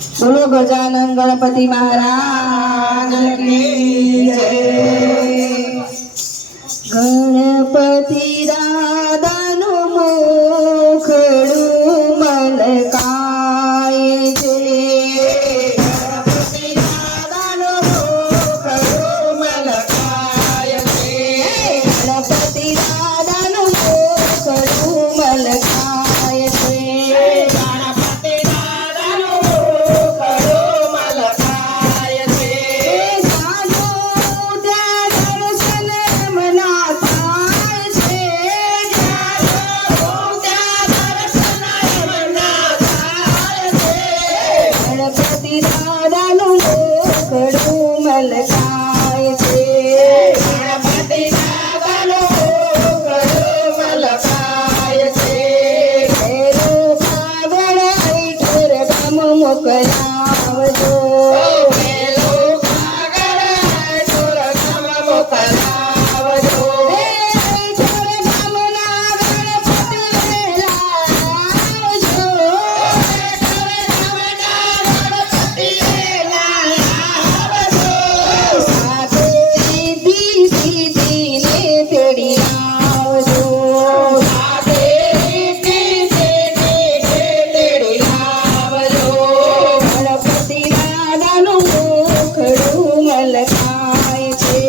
बोलो गजानन गणपति महाराज की जय। गणपति दादानु मुखडू मलकाय जे। गणपति दादानु मुखडू मलकाय जे। गणपति दादानु मुखडू मलकाय जे। गणपति दादानु मुखडू मलकाय जे। जानो त्या दर्शन मना થાય છે। જાનો त्या दर्शन मना થાય છે। ગણપતિ દાદાનું મુખડું મલકાય છે। ગણપતિ દાદાનું મુખડું મલકાય છે। ભેરો કાગળ ઈઠર ગામ મોકલાવજો। ભેરો કાગળ ઈઠર ગામ મોકલાવજો। ઈઠર ગામના ગણપતિ લાવજો। ઈઠર ગામના ગણપતિ લાવજો। સાથે રીધી સીધીને તેડી લાવજો। સાથે રીધી સીધીને તેડી લાવજો। ગણપતિ દાદાનું મુખડું મલકાય છે।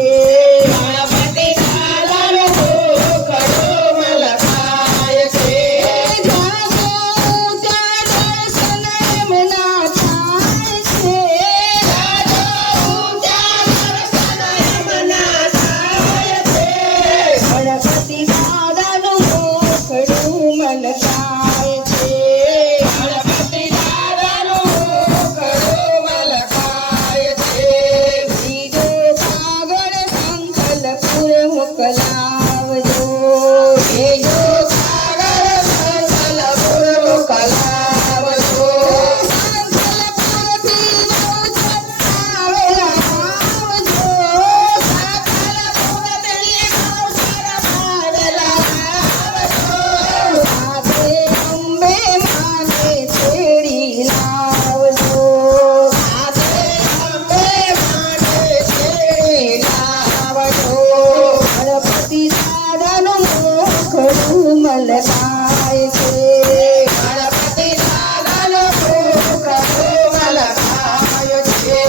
ગણપતિ દાદાનું મુખડું મલકાય છે। જાગો ત્યાં દર્શન એમના થાય છે। જાગો ત્યાં દર્શન એમના થાય છે। ગણપતિ દાદાનું મુખડું મલકાય છે। ગણપતિ દાદાનું મુખડું મલકાય છે। બીજો કાગળ સંકલ્પપુર મોકલાવજો। બીજો કાગળ સંકલ્પપુર મોકલાવજો। સંકલ્પપુરથી ગૌચર લાવજો। સંકલ્પપુરથી ગૌચર લાવજો। સાથે અંબે માને તેડી લાવજો। સાથે અંબે માને તેડી લાવજો। ગણપતિ દાદાનું મુખડું મલકાય છે। ગણપતિ દાદાનું મુખડું મલકાય છે।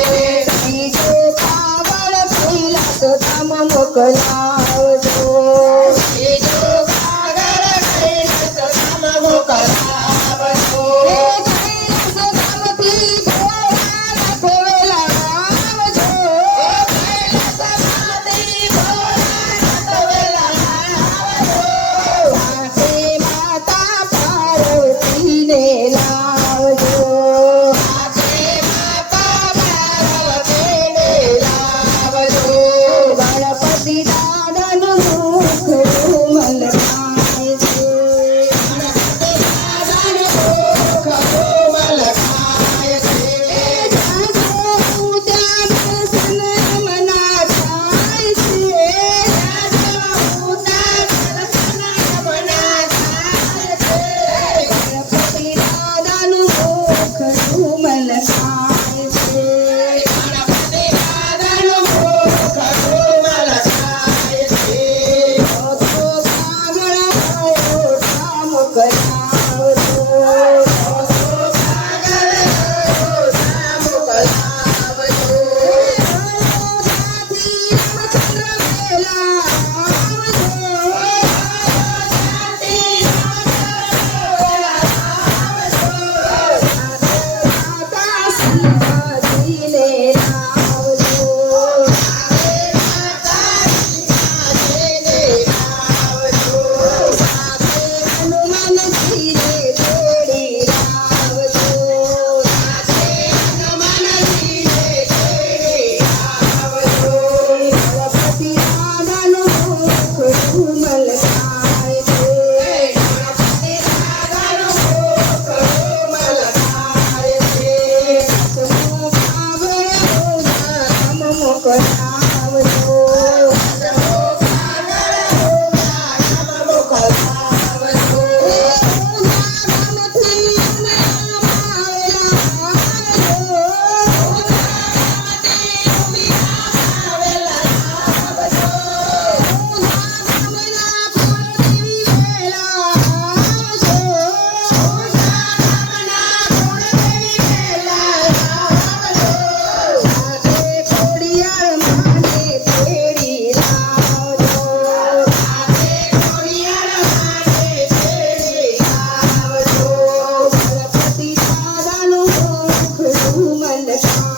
બીજો કાગળ પહેલા તો તમે મોકલાવજો। બીજો કાગળ પહેલા તો તમે મોકલાવજો। કૈલાસધામથી ભોળાનાથ વેલા આવજો। કૈલાસધામથી ભોળાનાથ વેલા આવજો। સાથે માતા પાર્વતીને લાવજો। સાથે માતા પાર્વતીને લાવજો। ગણપતિ કૃષ્ણ